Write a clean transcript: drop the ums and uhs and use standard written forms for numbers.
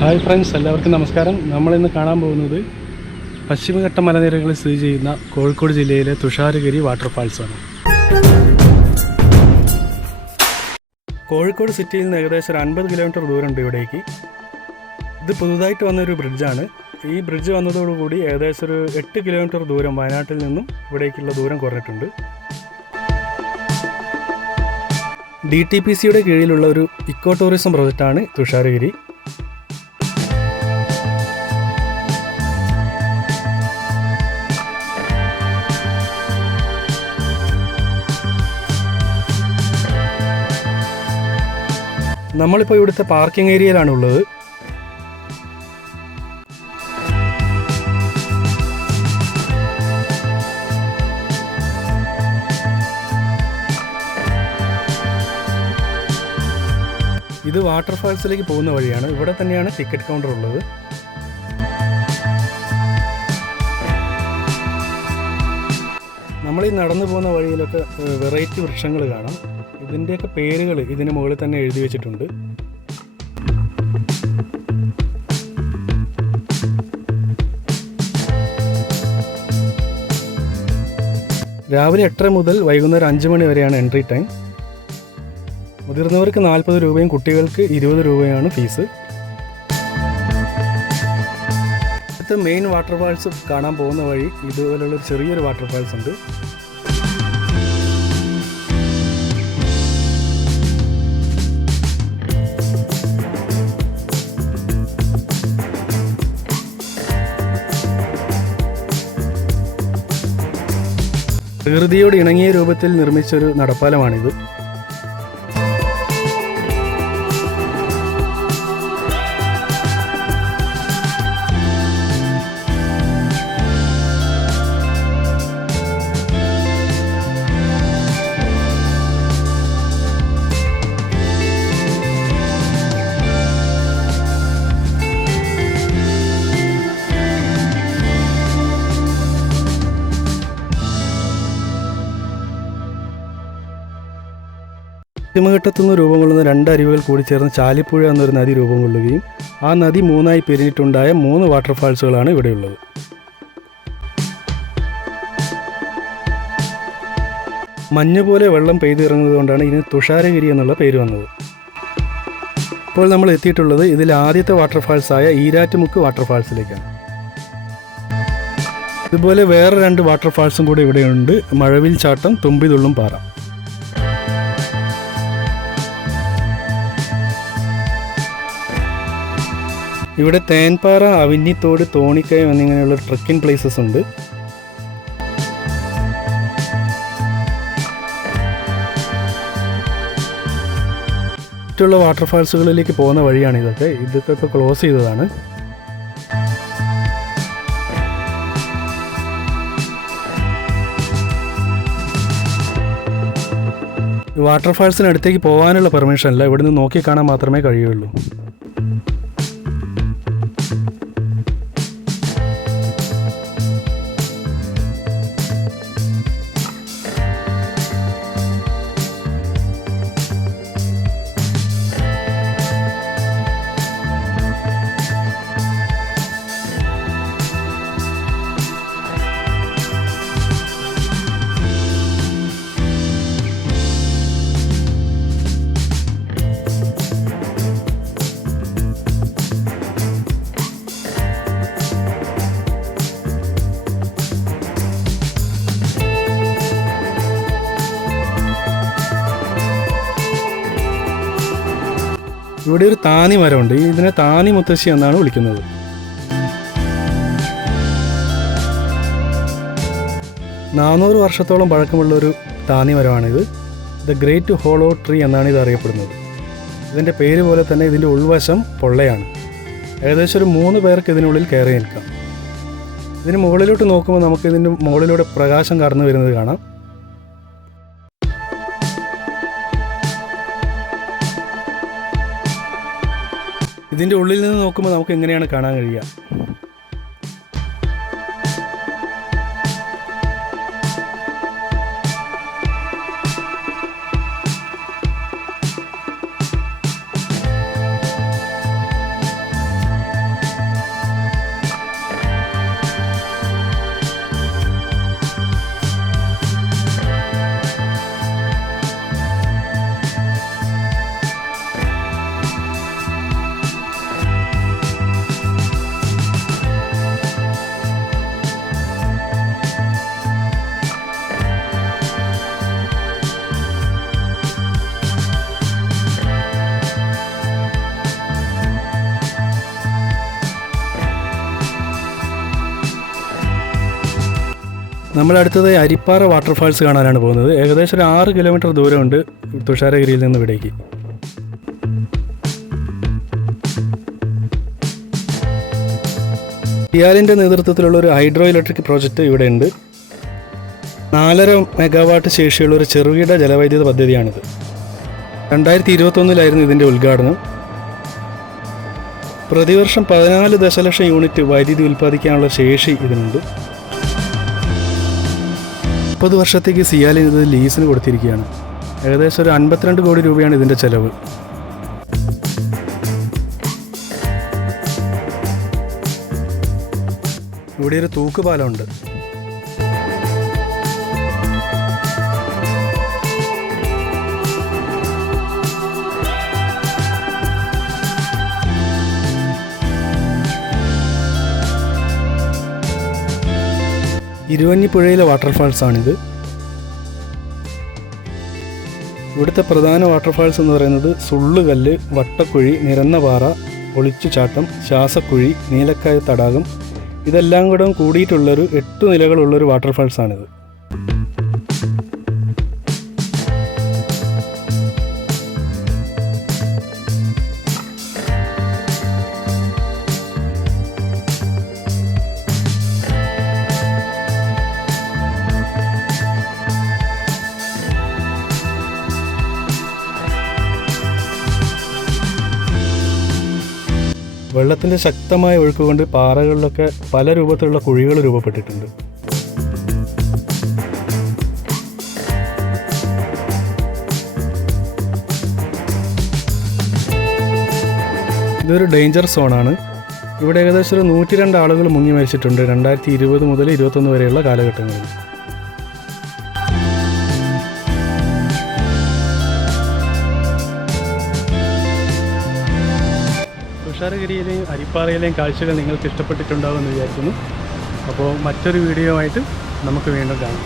Hi friends, എല്ലാവർക്കും നമസ്കാരം. നമ്മളിന്ന് കാണാൻ പോകുന്നത് പശ്ചിമഘട്ട മലനിരകളിൽ സ്ഥിതി ചെയ്യുന്ന കോഴിക്കോട് ജില്ലയിലെ തുഷാരഗിരി വാട്ടർഫാൾസാണ്. കോഴിക്കോട് സിറ്റിയിൽ നിന്ന് ഏകദേശം ഒരു 50 കിലോമീറ്റർ ദൂരമുണ്ട് ഇവിടേക്ക്. ഇത് പുതുതായിട്ട് വന്നൊരു ബ്രിഡ്ജാണ്. ഈ ബ്രിഡ്ജ് വന്നതോടുകൂടി ഏകദേശം ഒരു 8 കിലോമീറ്റർ ദൂരം വയനാട്ടിൽ നിന്നും ഇവിടേക്കുള്ള ദൂരം കുറഞ്ഞിട്ടുണ്ട്. DTPCയുടെ കീഴിലുള്ള ഒരു ഇക്കോ ടൂറിസം പ്രോജക്റ്റാണ് തുഷാരഗിരി. നമ്മളിപ്പോൾ ഇവിടുത്തെ പാർക്കിംഗ് ഏരിയയിലാണ് ഉള്ളത്. ഇത് വാട്ടർഫാൾസിലേക്ക് പോകുന്ന വഴിയാണ്. ഇവിടെ തന്നെയാണ് ടിക്കറ്റ് കൗണ്ടർ ഉള്ളത്. നമ്മൾ ഈ നടന്നു പോകുന്ന വഴിയിലൊക്കെ വെറൈറ്റി വൃക്ഷങ്ങൾ കാണാം. ഇതിൻ്റെയൊക്കെ പേരുകൾ ഇതിന് മുകളിൽ തന്നെ എഴുതി വെച്ചിട്ടുണ്ട്. രാവിലെ 8 മുതൽ വൈകുന്നേരം 5 മണി വരെയാണ് എൻട്രി ടൈം. മുതിർന്നവർക്ക് 40 രൂപയും കുട്ടികൾക്ക് 20 രൂപയാണ് ഫീസ്. അടുത്ത മെയിൻ വാട്ടർഫാൾസ് കാണാൻ പോകുന്ന വഴി ഇതുപോലുള്ളൊരു ചെറിയൊരു വാട്ടർഫാൾസ് ഉണ്ട്. പ്രകൃതിയോട് ഇണങ്ങിയ രൂപത്തിൽ നിർമ്മിച്ചൊരു നടപ്പാലമാണിത്. പശ്ചിമഘട്ടത്തുനിന്ന് രൂപം കൊള്ളുന്ന 2 അരുവികൾ കൂടി ചേർന്ന് ചാലിപ്പുഴ എന്നൊരു നദി രൂപം കൊള്ളുകയും ആ നദി 3ആയി പിരിഞ്ഞിട്ടുണ്ടായ 3 വാട്ടർഫാൾസുകളാണ് ഇവിടെയുള്ളത്. മഞ്ഞ് പോലെ വെള്ളം പെയ്തിറങ്ങുന്നത് കൊണ്ടാണ് ഇതിന് തുഷാരഗിരി എന്നുള്ള പേര് വന്നത്. ഇപ്പോൾ നമ്മൾ എത്തിയിട്ടുള്ളത് ഇതിൽ ആദ്യത്തെ വാട്ടർഫാൾസായ ഈരാറ്റുമുക്ക് വാട്ടർഫാൾസിലേക്കാണ്. ഇതുപോലെ വേറെ 2 വാട്ടർഫാൾസും കൂടി ഇവിടെയുണ്ട്. മഴവിൽ ചാട്ടം, തുമ്പിതുള്ളും പാറ. ഇവിടെ തേൻപാറ, അവിഞ്ഞിത്തോട്, തോണിക്കയം എന്നിങ്ങനെയുള്ള ട്രക്കിംഗ് പ്ലേസസ് ഉണ്ട്. മറ്റുള്ള വാട്ടർഫാൾസുകളിലേക്ക് പോകുന്ന വഴിയാണ് ഇതൊക്കെ ഇപ്പോൾ ക്ലോസ് ചെയ്തതാണ്. വാട്ടർഫാൾസിനടുത്തേക്ക് പോകാനുള്ള പെർമിഷൻ അല്ല, ഇവിടുന്ന് നോക്കി കാണാൻ മാത്രമേ കഴിയുള്ളൂ. ഇവിടെ ഒരു താനി മരമുണ്ട്. ഇതിനെ താനി മുത്തശ്ശി എന്നാണ് വിളിക്കുന്നത്. നാനൂറ് വർഷത്തോളം പഴക്കമുള്ളൊരു താനി മരമാണിത്. ദ ഗ്രേറ്റ് ഹോളോ ട്രീ എന്നാണ് ഇത് അറിയപ്പെടുന്നത്. ഇതിൻ്റെ പേര് പോലെ തന്നെ ഇതിൻ്റെ ഉൾവശം പൊള്ളയാണ്. ഏകദേശം ഒരു 3 പേർക്ക് ഇതിനുള്ളിൽ കയറി നിൽക്കാം. ഇതിന് മുകളിലോട്ട് നോക്കുമ്പോൾ നമുക്ക് ഇതിൻ്റെ മുകളിലൂടെ പ്രകാശം കടന്നു വരുന്നത് കാണാം. ഇതിൻ്റെ ഉള്ളിൽ നിന്ന് നോക്കുമ്പോൾ നമുക്ക് എങ്ങനെയാണ് കാണാൻ കഴിയുക? നമ്മളടുത്തത് അരിപ്പാറ വാട്ടർഫാൾസ് കാണാനാണ് പോകുന്നത്. ഏകദേശം ഒരു 6 കിലോമീറ്റർ ദൂരമുണ്ട് തുഷാരഗിരിയിൽ നിന്ന് ഇവിടേക്ക്. സിയാലിൻ്റെ നേതൃത്വത്തിലുള്ള ഒരു ഹൈഡ്രോ ഇലക്ട്രിക് പ്രോജക്റ്റ് ഇവിടെ ഉണ്ട്. 4.5 മെഗാവാട്ട് ശേഷിയുള്ള ഒരു ചെറുകിട ജലവൈദ്യുത പദ്ധതിയാണിത്. 2021 ഇതിൻ്റെ ഉദ്ഘാടനം. പ്രതിവർഷം 14 ദശലക്ഷം യൂണിറ്റ് വൈദ്യുതി ഉൽപ്പാദിക്കാനുള്ള ശേഷി ഇതിനുണ്ട്. 30 വർഷത്തേക്ക് സിയാലിന് ഇത് ലീസിന് കൊടുത്തിരിക്കുകയാണ്. ഏകദേശം ഒരു 52 കോടി രൂപയാണ് ഇതിൻ്റെ ചെലവ്. ഇവിടെ ഒരു തൂക്കുപാലമുണ്ട്. ഇരുവഞ്ഞിപ്പുഴയിലെ വാട്ടർഫാൾസാണിത്. ഇവിടുത്തെ പ്രധാന വാട്ടർഫാൾസ് എന്ന് പറയുന്നത് സുള്ളുകല്ല്, വട്ടക്കുഴി, നിരന്നപാറ, ഒളിച്ചുചാട്ടം, ശ്വാസക്കുഴി, നീലക്കായ തടാകം, ഇതെല്ലാം കൂടെ കൂടിയിട്ടുള്ളൊരു 8 നിലകളുള്ളൊരു വാട്ടർഫാൾസാണിത്. വെള്ളത്തിൻ്റെ ശക്തമായ ഒഴുക്ക് കൊണ്ട് പാറകളിലൊക്കെ പല രൂപത്തിലുള്ള കുഴികൾ രൂപപ്പെട്ടിട്ടുണ്ട്. ഇതൊരു ഡേഞ്ചർ സോണാണ്. ഇവിടെ ഏകദേശം ഒരു 102 ആളുകൾ മുങ്ങി മരിച്ചിട്ടുണ്ട് 2020 മുതൽ 2021 വരെയുള്ള കാലഘട്ടങ്ങളിൽ. തുഷാരഗിരിയിലെയും അരിപ്പാറയിലെയും കാഴ്ചകൾ നിങ്ങൾക്ക് ഇഷ്ടപ്പെട്ടിട്ടുണ്ടാകുമെന്ന് വിചാരിക്കുന്നു. അപ്പോൾ മറ്റൊരു വീഡിയോ ആയിട്ട് നമുക്ക് വീണ്ടും കാണാം.